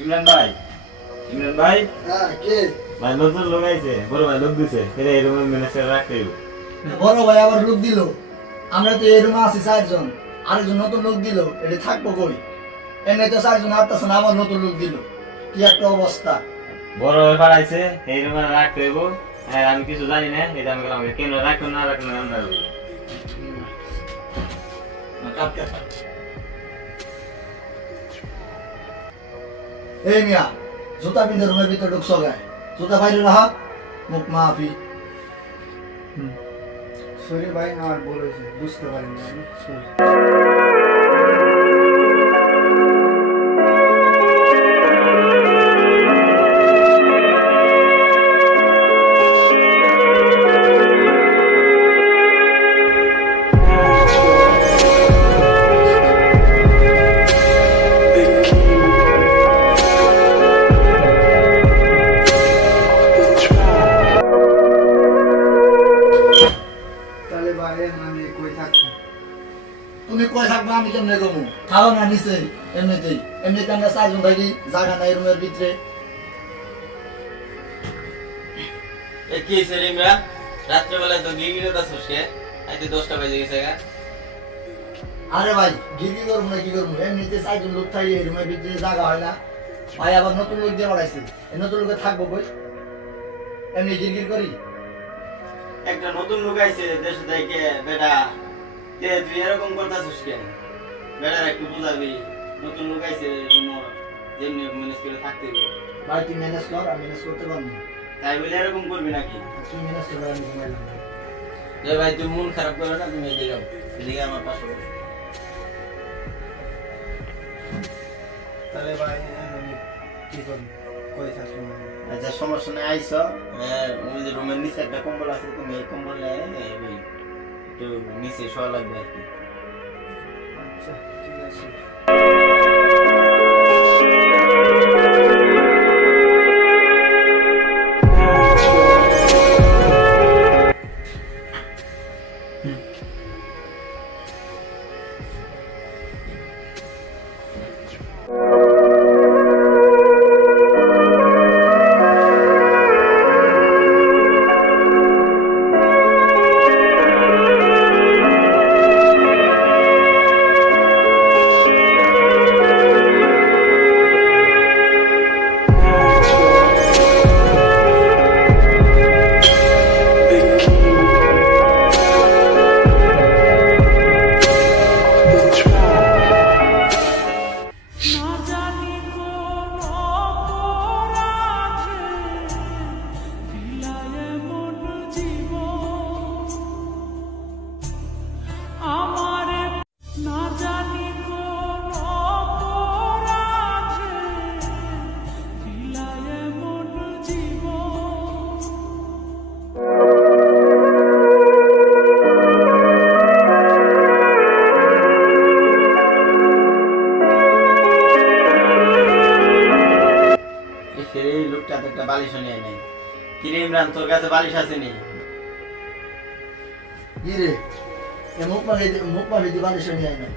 ইমরান ভাই, ইমরান ভাই, হ্যাঁ কে? ভাই নতুন লোক আইছে, বড় ভাই লোক দিছে, এটা এই রুমে ম্যানেজ করে রাখতে হইব। বড় ভাই আবার লোক দিল। আমরা তো এই রুমে আছি চারজন, আরেকজন নতুন লোক দিল, এটা থাকবো কই? এমনি তো চারজন আসতেছে না, আবার নতুন লোক দিল, কি একটা অবস্থা। বড় ভাই পাঠাইছে, এই রুমে রাখতে হইব। হ্যাঁ, আমি কিছু জানি না, এটা আমি বললাম কেন রাখবো না রাখবো না আমরা এই মিয়া, জুতা পিন্ধে রুমের ভিতরে ঢুকছো গায়ে, জুতা বাইরে রাখা, মুখ মাফি। সরি ভাই, আমার ভুল হয়েছে, বুঝতে পারিনি আমি, সরি। তাহলে ভাই আমি কই থাকবো? তুমি কই থাকবা, আমি কেমনে কমু? খাওয়া না নিচে, এমনিতেই এমনিতে আমরা চারজন থাকি, জায়গা নাই রুমের ভিতরে। এ কি হইছে রে ইমরান? রাত্রেবেলায় তো গিরগির করছিস কে? আইতে 10টা বাজে গেছে গা। আরে ভাই, গিরগি করবো না কি করবো, এমনিতে চারজন লোক থাকি, এই রুমের ভিতরে জায়গা হয় না। ভাই আবার নতুন লোক দিয়ে বাড়াইছে, এই নতুন লোকে থাকবো কই? এমনি গিরগির করি। একটা নতুন লোক আইছে দেশে থেকে বেটা, তুই এরকম করতেছিস কেন? বেটার একটু বুঝাবি, নতুন লোক আইছে যেমনি ম্যানেজ করে থাকতে হবে। ভাই তুই ম্যানেজ কর, আমি ম্যানেজ করতে পারবো না। তাই বলে এরকম করবি নাকি? তুই ম্যানেজ করে, আমি ঘুমাইলাম। যে ভাই তুই মন খারাপ করো না, তুমি এদিকে যাও, এদিকে আমার পাশে বসো। তাহলে ভাই আমি কি করবো, কই থাকবো? আচ্ছা সমস্যা নেই, আইস। ওই যে রুমের নিচে একটা কম্বল আছে, তুমি এই কম্বল একটু নিচে শোয়া লাগবে আর কি। আচ্ছা ঠিক আছে। এই লোকটা তো একটা বালিশ নিয়ে নেই। কিরে ইমরান, তোর কাছে বালিশ আছে নি? কি রে, এ মুখ মারি দিয়ে বালিশ নিয়ে আয় না।